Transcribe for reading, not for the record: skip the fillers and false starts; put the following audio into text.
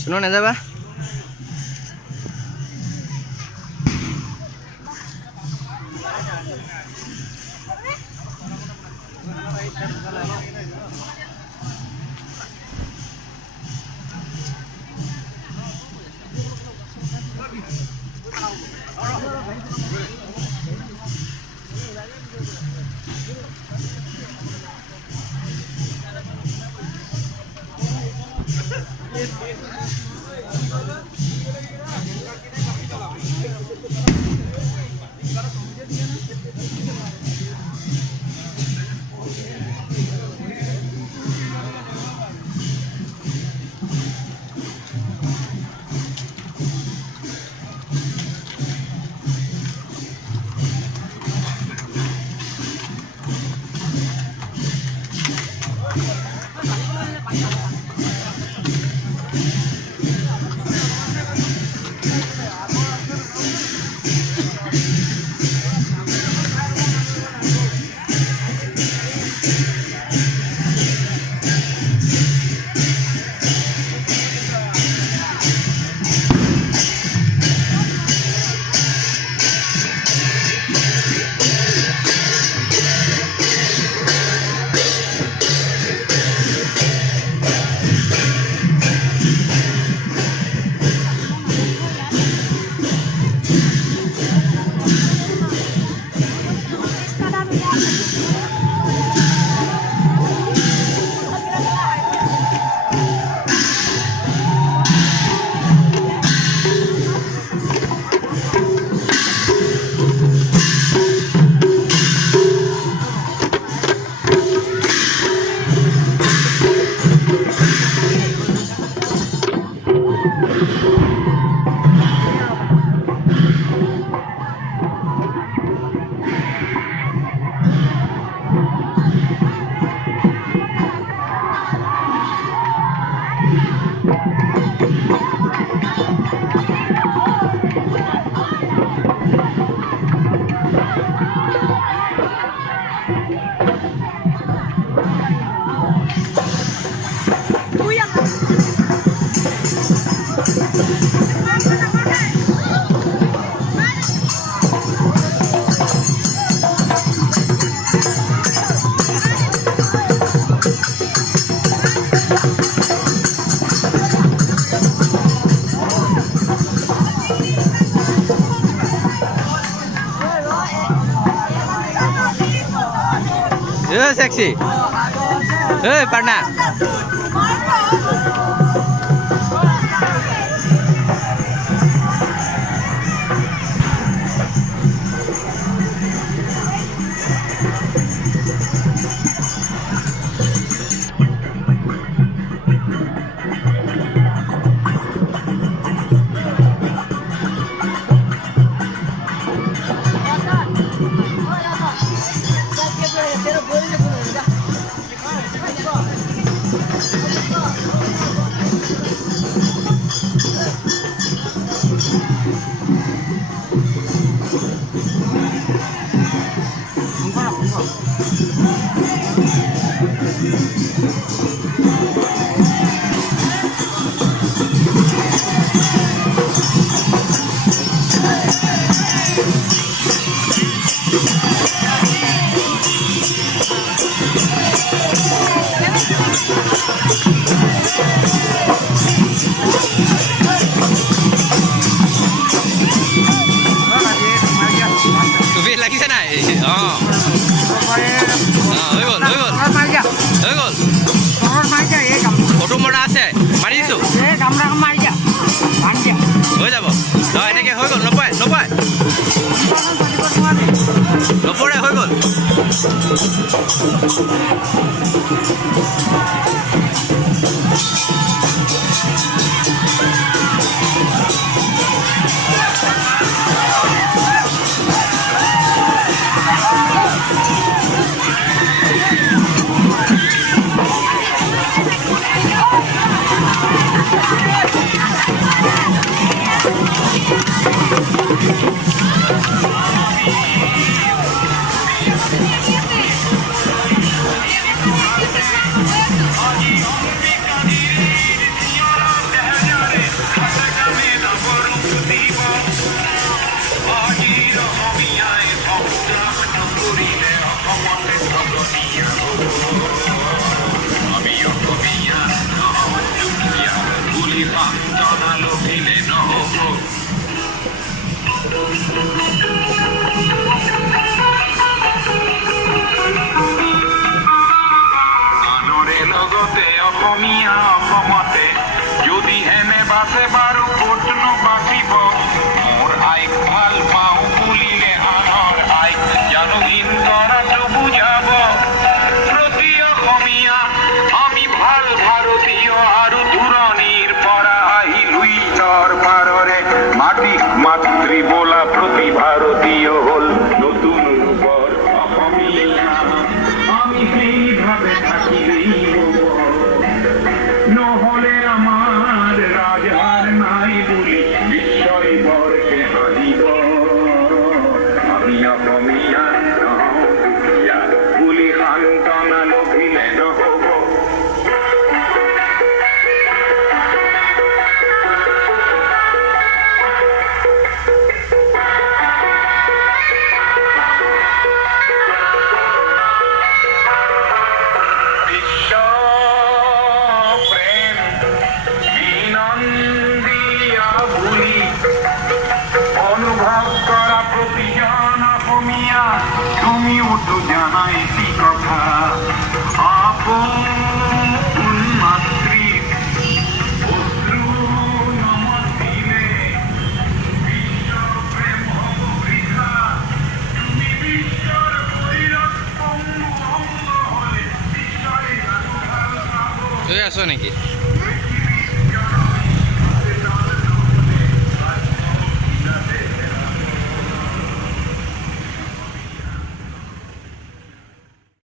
শুনো নাযাবা sexy. Hey, partner. অসমীয়া অসমতে যদি হেনে বাছে বাৰু ক'তনো বাচিব মোৰ আইক ভাল পাওঁ বুলিলে আনৰ আইক জানো ইন্দৰতো বুজাব প্ৰতি অসমীয়া আমি ভাল ভাৰতীয় আৰু দূৰণিৰ পৰা আহিলো ইজৰ পাৰৰে মাটি মাতৃ বোলা প্ৰতি ভাৰতীয় হ'ল নতুন ৰূপৰ অসমীয়া আমি সেইভাবে থাকিলেই হব নহলে আমার রাজার নাই বলি বিস্ময় বরকে হারিব আমি অসমীয়া নহইয়া বুলি সান্তনা লভিলে নহব অনুভব করা প্রতিজন অসমীয়া তুমিও তো জানাইছি কথা আপন মাতৃক অশ্রু নমন দিলে বিশ্ব প্রেম হব বৃথা তুমি বিশ্বর শরীরত অঙ্গ হলে ঈশ্বরে তুই আছো নেকি?